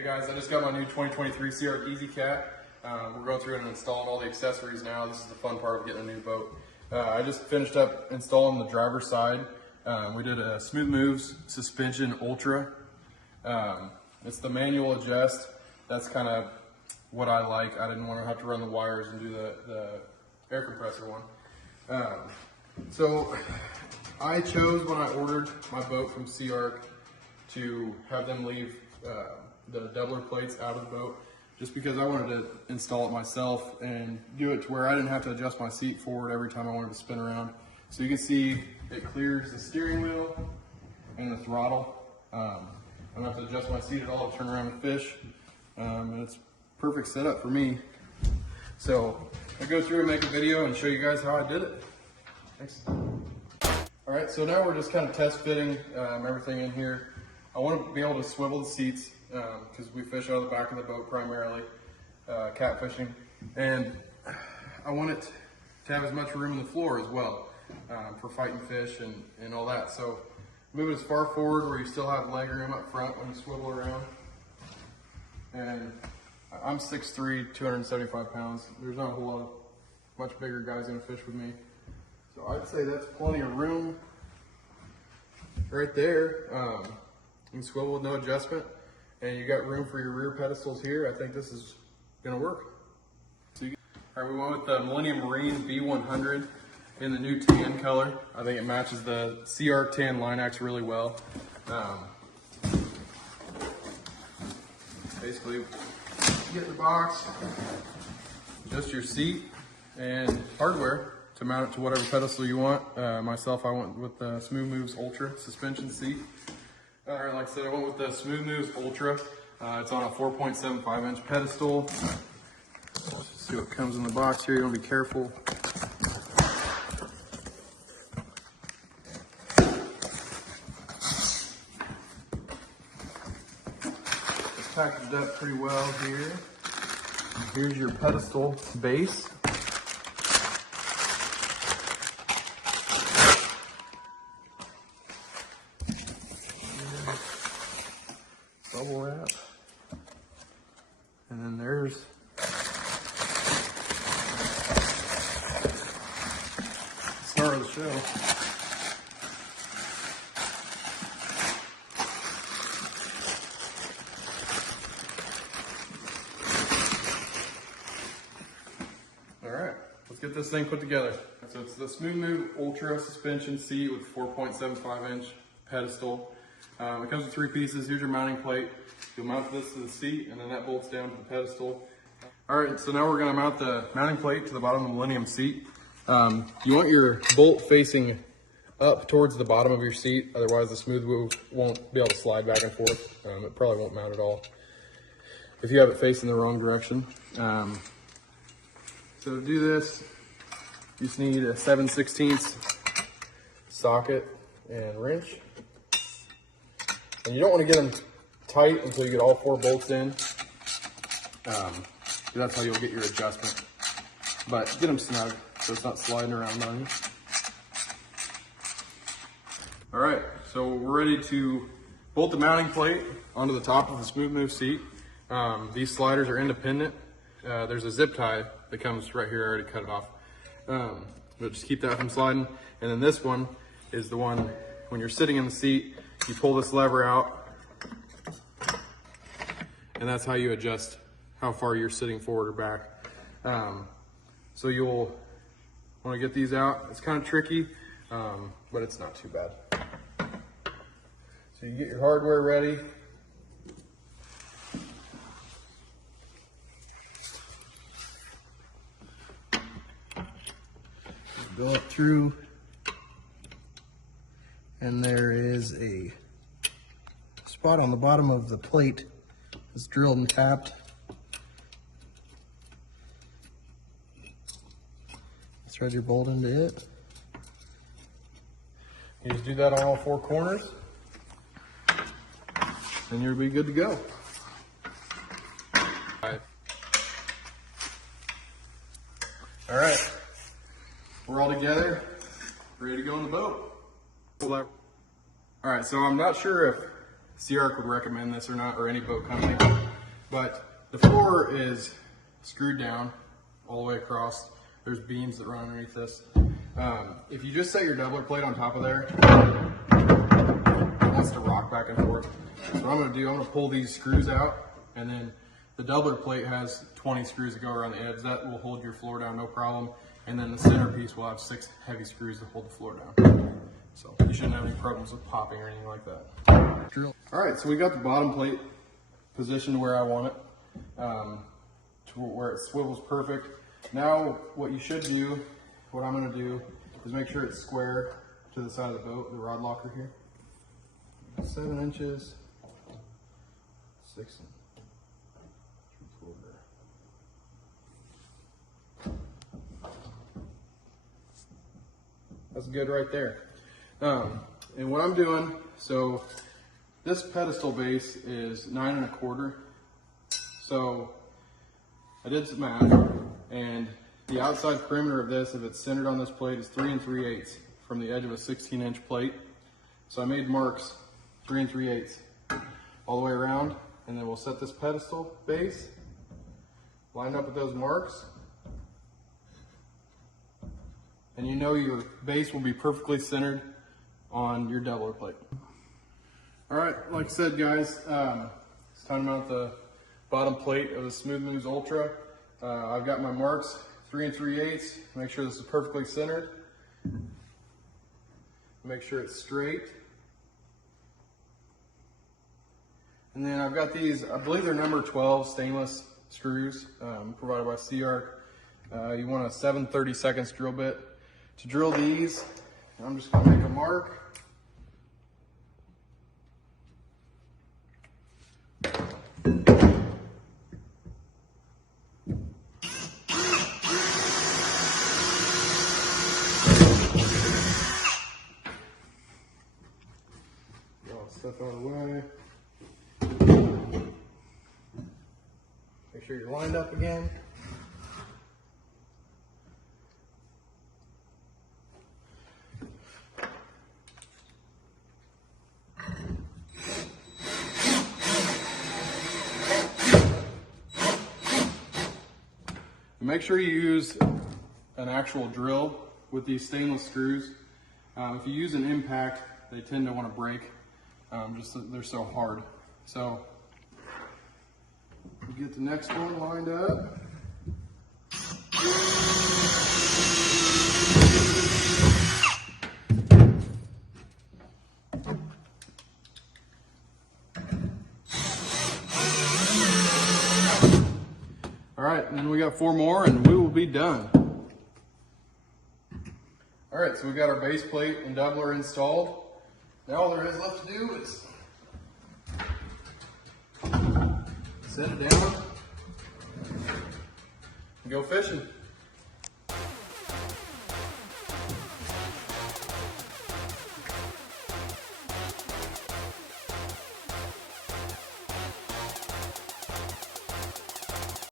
Hey guys, I just got my new 2023 Seaark Easy Cat. We're going through and installing all the accessories now. This is the fun part of getting a new boat. I just finished up installing the driver's side. We did a Smooth Moves Suspension Ultra. It's the manual adjust. That's kind of what I like. I didn't want to have to run the wires and do the air compressor one. So I chose when I ordered my boat from Seaark to have them leave the doubler plates out of the boat, just because I wanted to install it myself and do it to where I didn't have to adjust my seat forward every time I wanted to spin around. So you can see it clears the steering wheel and the throttle. I don't have to adjust my seat at all to turn around and fish. And it's perfect setup for me. So I'll go through and make a video and show you guys how I did it. Thanks. All right, so now we're just kind of test fitting everything in here. I want to be able to swivel the seats because we fish out of the back of the boat primarily, catfishing. And I want it to have as much room in the floor as well for fighting fish and all that. So move it as far forward where you still have leg room up front when you swivel around. And I'm 6'3", 275 pounds. There's not a whole lot of much bigger guys gonna fish with me. So I'd say that's plenty of room right there. You can swivel with no adjustment, and you got room for your rear pedestals here. I think this is gonna work. So all right, we went with the Millennium Marine B100 in the new tan color. I think it matches the Seaark tan line axe really well. Basically, get the box, adjust your seat and hardware to mount it to whatever pedestal you want. Myself, I went with the Smooth Moves Ultra suspension seat. All right, like I said, I went with the Smooth Moves Ultra. It's on a 4.75 inch pedestal. Let's see what comes in the box here. You want to be careful. It's packaged up pretty well here. Here's your pedestal base. Bubble wrap. And then there's the star of the show. All right, let's get this thing put together. So it's the Smooth Move Ultra suspension seat with 4.75 inch pedestal. It comes with 3 pieces. Here's your mounting plate. You'll mount this to the seat, and then that bolts down to the pedestal. All right, so now we're gonna mount the mounting plate to the bottom of the Millennium seat. You want your bolt facing up towards the bottom of your seat, otherwise the Smooth Move won't be able to slide back and forth. It probably won't mount at all if you have it facing the wrong direction. So to do this, you just need a 7/16 socket and wrench. And you don't want to get them tight until you get all 4 bolts in. That's how you'll get your adjustment. But get them snug so it's not sliding around on you. All right, so we're ready to bolt the mounting plate onto the top of the Smooth Move seat. These sliders are independent. There's a zip tie that comes right here. I already cut it off. But just keep that from sliding. And then this one is the one, when you're sitting in the seat, you pull this lever out, and that's how you adjust how far you're sitting forward or back. So you'll want to get these out. It's kind of tricky, but it's not too bad. So you get your hardware ready. Go up through, and there is a spot on the bottom of the plate that's drilled and tapped. Thread your bolt into it. You just do that on all 4 corners, and you'll be good to go. All right, we're all together, ready to go on the boat. All right, so I'm not sure if Seaark would recommend this or not, or any boat company. But the floor is screwed down all the way across. There's beams that run underneath this. If you just set your doubler plate on top of there, it wants to rock back and forth. So what I'm gonna do, I'm gonna pull these screws out, and then the doubler plate has 20 screws that go around the edge. That will hold your floor down, no problem. And then the centerpiece will have 6 heavy screws to hold the floor down. So you shouldn't have any problems with popping or anything like that. Drill. All right, so we got the bottom plate positioned where I want it, to where it swivels perfect. Now what you should do, what I'm gonna do, is make sure it's square to the side of the boat, the rod locker here. 7 inches, 6 and 3/4. That's good right there. And what I'm doing, so this pedestal base is 9 1/4. So I did some math, and the outside perimeter of this, if it's centered on this plate, is 3 3/8 from the edge of a 16-inch plate. So I made marks 3 3/8 all the way around, and then we'll set this pedestal base, line up with those marks, and you know your base will be perfectly centered on your doubler plate. All right, like I said, guys, it's time to mount the bottom plate of the Smooth Moves Ultra. I've got my marks 3 3/8. Make sure this is perfectly centered. Make sure it's straight. And then I've got these, I believe they're number 12 stainless screws provided by Seaark. You want a 7/32 drill bit. To drill these, I'm just going to make a mark. Stuff out of the way. Make sure you're lined up again. Make sure you use an actual drill with these stainless screws. If you use an impact, they tend to want to break. They're so hard. So we get the next one lined up. All right, and then we got 4 more and we will be done. All right, so we got our base plate and doubler installed. Now all there is left to do is set it down and go fishing.